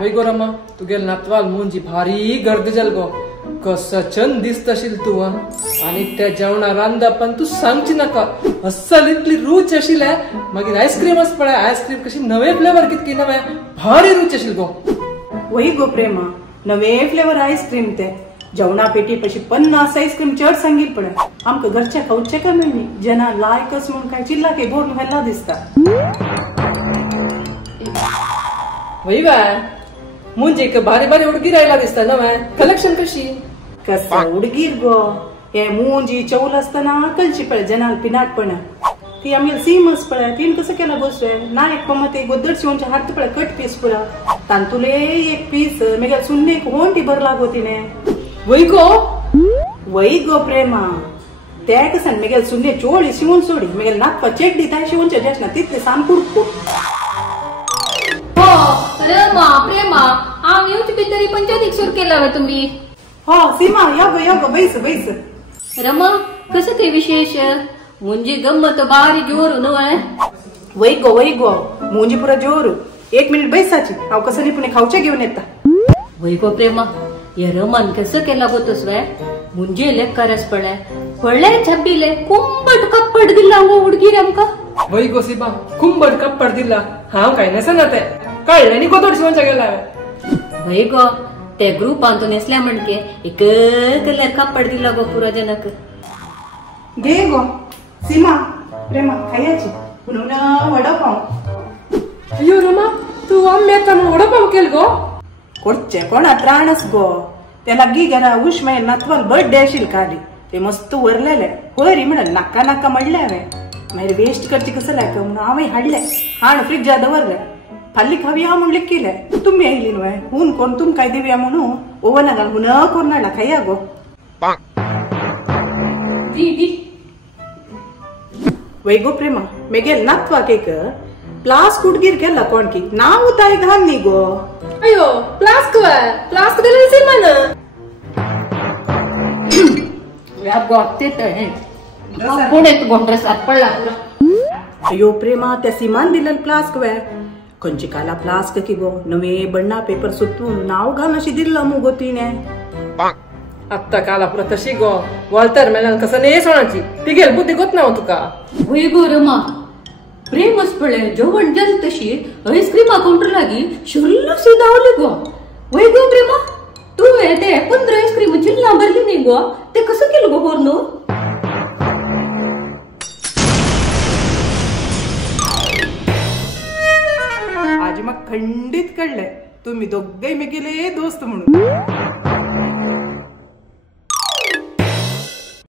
हय गो रमा तुगेल नातवाल मुंजी भारी गर्द जाल गो कसं छंद दिसतशील तू आणि त्या जेवणा रांदा पण तू सांगची नका अस्सल इतली रूच आशिले मागीर आईस्क्रीमच पळय आईस्क्रीम कशी नवे फ्लेवर कितकी नवे भारी रूच आशिल गो वही गो प्रेमा नवे फ्लेवर आईस्क्रीम ते जेवणा पेटी पशी 50 आईस्क्रीम चड सांगील पडे आमका घरच्या खाऊचे का मिळणी जना लायकच म्हणून काय चिल्ला के बोट व्हायला दिसता वही बाय मुंजी भारी भारी उडगी राहिला दिसता नवे कलेक्शन कशी कसा उडगीर गो हे मुंजी चौल असताना कलची पळे जनाल पिनाटपण ती आम्ही सीमस पळे तीन कसं केला गोष्ट ना एक पमते गोदर शिवणच्या हात पळे कट पीस पळा तांतुले एक पीस मेगा सुन्ने होंटी भरला गो तिने वही गो प्रेमा त्या कसन मेगेल सुन्ने चोळी शिवून सोडी मेगेल नाकपा चेक दी ताय शिवणच्या जसना तिथले सामकुडको रमा प्रेमा आम येऊच तरी पंचायतीक सुरू केला व तुम्ही हो सीमा या गो बैस बैस रमा कसं ते विशेष म्हणजे गम्मत बारी जोर नव्हे वही गो मुंजी पुरा जोरू 1 मिनिट बैसाची हाव कसं नी पुणे खाऊचे घेऊन येता वही गो प्रेमा या रमान कसं केला गोतस वे मुंजे लेकरस पडले छब्बीले कुंबट कप्पड दिला गो उडगी रमका वही गो सिबा कुंबट कप्पड दिला हाव काय नसना ते कळलं नी गोदर शिवणच्या गेला वही गो ते ग्रुपान तो नेसल्या म्हणके एक कलर कप्पड दिला गो पुरा जनक घे गो सीमा प्रेमा खायची म्हणून वडापाव अयो रमा तू आम्ही वडापाव केल गो कोणचे कोणा त्राणस गो त्याला गी घरा उश माय नातवाल बर्थडे आशिल काडी ते मस्त वरलेले होरी म्हण नाका नाका म्हणले हावे मागीर वेस्ट करची कसं लायक म्हणून हांवें हाडले हाण फ्रिजा दवरले फाल्ली खावया म्हूण लिखिले तुम्ही आयली न्हय हून कोण तुम काय दिवया म्हणून ओवना घाल हुन कोण नाडला खाया गो दी वै गो प्रेमा मेगेल नातवा केक प्लास्क उडगीर केला कोण की नाव ताय घाल नी गो अयो प्लास्क दिले सिमान या गोते ते पुणेत गोंड्रसात पडला अयो प्रेमा त्या सीमान दिलेल प्लास्क वे खंयची काला प्लास्क की गो नवे बण्णा पेपर सुतून नाव घाल अशी दिल्लो मुगो तिने आत्ता काला पुरा तशी गो वॉल्टर मेनल कसं ने सोणाची तिगेल बुद्धी गोत ना तुका वही गो रमा प्रेमच पळे जेवण जल तशी आईस्क्रीम काउंटर लागी शुल्ल सुदावली गो वही गो प्रेमा तू ते 15 आईस्क्रीम चिल्ला भरली नाही गो ते कसं केलं गो होरनो आज मग खंडित कळलंय तुम्ही दोघे मी गेले दोस्त म्हणून